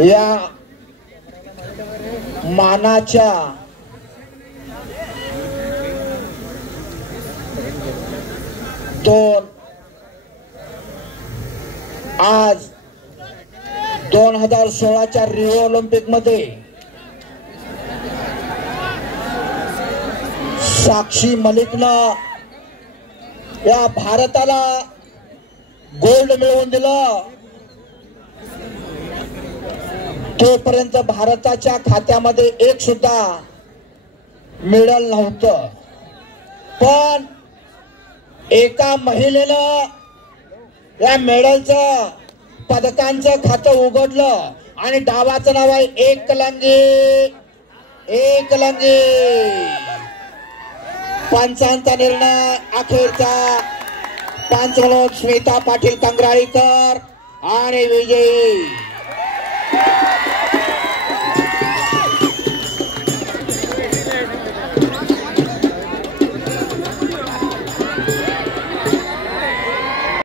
या मानाच्या आज 2016च्या रिओ ऑलिम्पिक मध्ये साक्षी मलिकनं या भारताला गोल्ड मिळवून दिलं। तोपर्यंत भारताच्या खात्यामध्ये एक सुद्धा मेडल नव्हतं, पण एका महिलेनं या मेडलचं पदकांचं खातं उघडलं आणि डावाचं नाव आहे एकलंगी। पंचांचा निर्णय अखेरचा पंच म्हणून स्मिता पाटील कंगराळीकर आणि विजयी